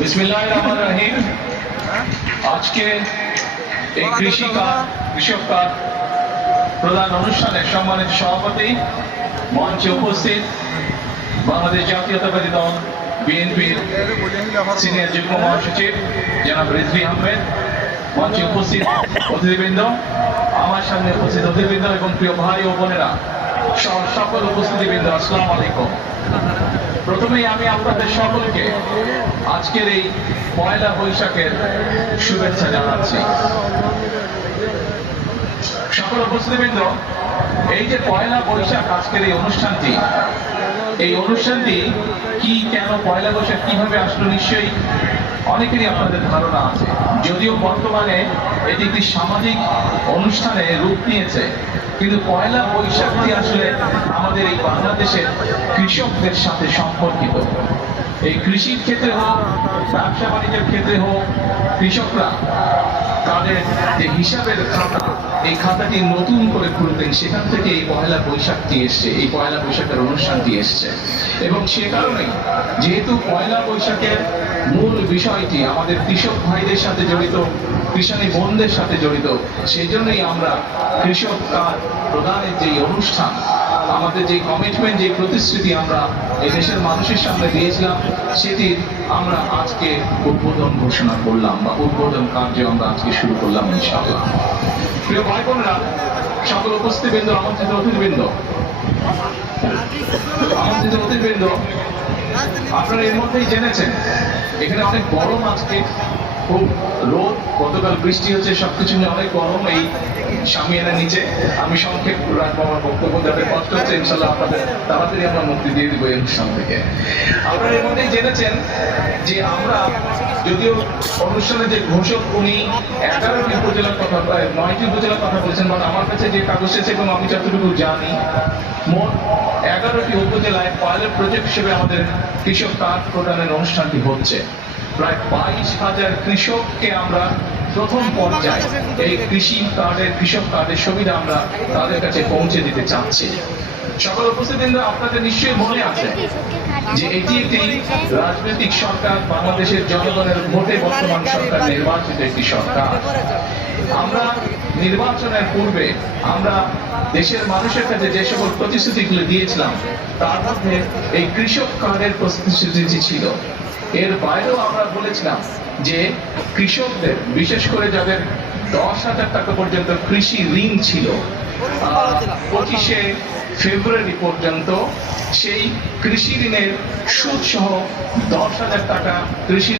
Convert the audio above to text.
বিসমিল্লাহির রহমানির রহিম। আজকে এই কৃষক কার্ড প্রধান অনুষ্ঠানে সম্মানিত সভাপতি, মঞ্চে উপস্থিত বাংলাদেশ জাতীয়তাবাদী দল বিএনপির সিনিয়র যুগ্ম মহাসচিব জনাব রিজভী আহমেদ, মঞ্চে উপস্থিত অতিথিবৃন্দ, আমার সামনে উপস্থিত অতিথিবৃন্দ এবং প্রিয় ভাই ও বোনেরা, সকল উপস্থিতিবৃন্দ, আসসালামু আলাইকুম। প্রথমেই আমি আপনাদের সকলকে আজকের এই পয়লা বৈশাখের শুভেচ্ছা জানাচ্ছি। সকল উপস্থিতিবৃন্দ, এই যে পয়লা বৈশাখ আজকের এই অনুষ্ঠানটি কি, কেন পয়লা বৈশাখ, কিভাবে আসলো, নিশ্চয়ই অনেকেরই আপনাদের ধারণা আছে। যদিও বর্তমানে এটি একটি সামাজিক অনুষ্ঠানে রূপ নিয়েছে, কিন্তু পয়লা বৈশাখটি আসলে আমাদের এই বাংলাদেশের কৃষকদের সাথে সম্পর্কিত। এই কৃষির ক্ষেত্রে হোক, ব্যবসা বাণিজ্যের ক্ষেত্রে হোক, কৃষকরা তাদের যে হিসাবের খাতা, এই খাতাটি নতুন করে খুলতেন, সেখান থেকে এই পয়লা বৈশাখটি এসছে, এই পয়লা বৈশাখের অনুষ্ঠানটি এসছে। এবং সে কারণে যেহেতু পয়লা বৈশাখের মূল বিষয়টি আমাদের কৃষক ভাইদের সাথে জড়িত, কৃষানী বোনদের সাথে জড়িত, সেই জন্যই আমরা কৃষক কার্ড প্রদানের যে অনুষ্ঠান, আমাদের যে কমিটমেন্ট, যে প্রতিশ্রুতি আমরা এই দেশের মানুষের সামনে দিয়েছিলাম, সেটির আমরা আজকে উদ্বোধন ঘোষণা করলাম, বা উদ্বোধন কার্য আমরা আজকে শুরু করলাম ইনশাআল্লাহ। প্রিয় ভাই বোনেরা, সকল উপস্থিতবৃন্দ, আমন্ত্রিত অতিথিবৃন্দ, আপনারা এর মধ্যেই জেনেছেন এখানে অনেক গরম, আজকে খুব রোদ, গতকাল বৃষ্টি হচ্ছে, সবকিছু নিয়ে অনেক গরম। এই সামিয়ানের নিচে আমি সংক্ষেপ রাখবো আমার বক্তব্য, যাতে কষ্ট হচ্ছে, ইনশাল্লাহ আপনাদের তাড়াতাড়ি আমরা মুক্তি দিয়ে দিব এই অনুষ্ঠান থেকে। আপনারা এর মধ্যেই জেনেছেন যে আমরা, যদিও অনুষ্ঠানে যে ঘোষক উনি 11টি উপজেলার কথা, 9টি উপজেলার কথা বলেছেন, বাট আমার কাছে যে কাগজ এসেছে এবং আমি যতটুকু জানি, মোট 11টি উপজেলায় পাইলট প্রজেক্ট হিসেবে আমাদের কৃষক কার্ড প্রদানের অনুষ্ঠানটি হচ্ছে। প্রায় 22,000 কৃষককে আমরা প্রথম পর্যায়ে এই কৃষক কার্ডের সুবিধা আমরা তাদের কাছে পৌঁছে দিতে চাচ্ছি। সকল উপস্থিতবৃন্দ, আপনাদের নিশ্চয়ই মনে আছে যে এটি একটি রাজনৈতিক সরকার, বাংলাদেশের জনগণের ভোটে বর্তমান সরকার নির্বাচিত একটি সরকার। আমরা নির্বাচনের পূর্বে আমরা দেশের মানুষের কাছে যে সকল প্রতিশ্রুতিগুলো দিয়েছিলাম, তার মধ্যে এই কৃষক কার্ডের প্রতিশ্রুতি ছিল। এর বাইরেও আমরা বলেছিলাম যে কৃষকদের, বিশেষ করে যাদের 10,000 টাকা পর্যন্ত কৃষি ঋণ ছিল, 25শে ফেব্রুয়ারি পর্যন্ত সেই কৃষি ঋণের সুদ সহ 10,000 টাকা কৃষি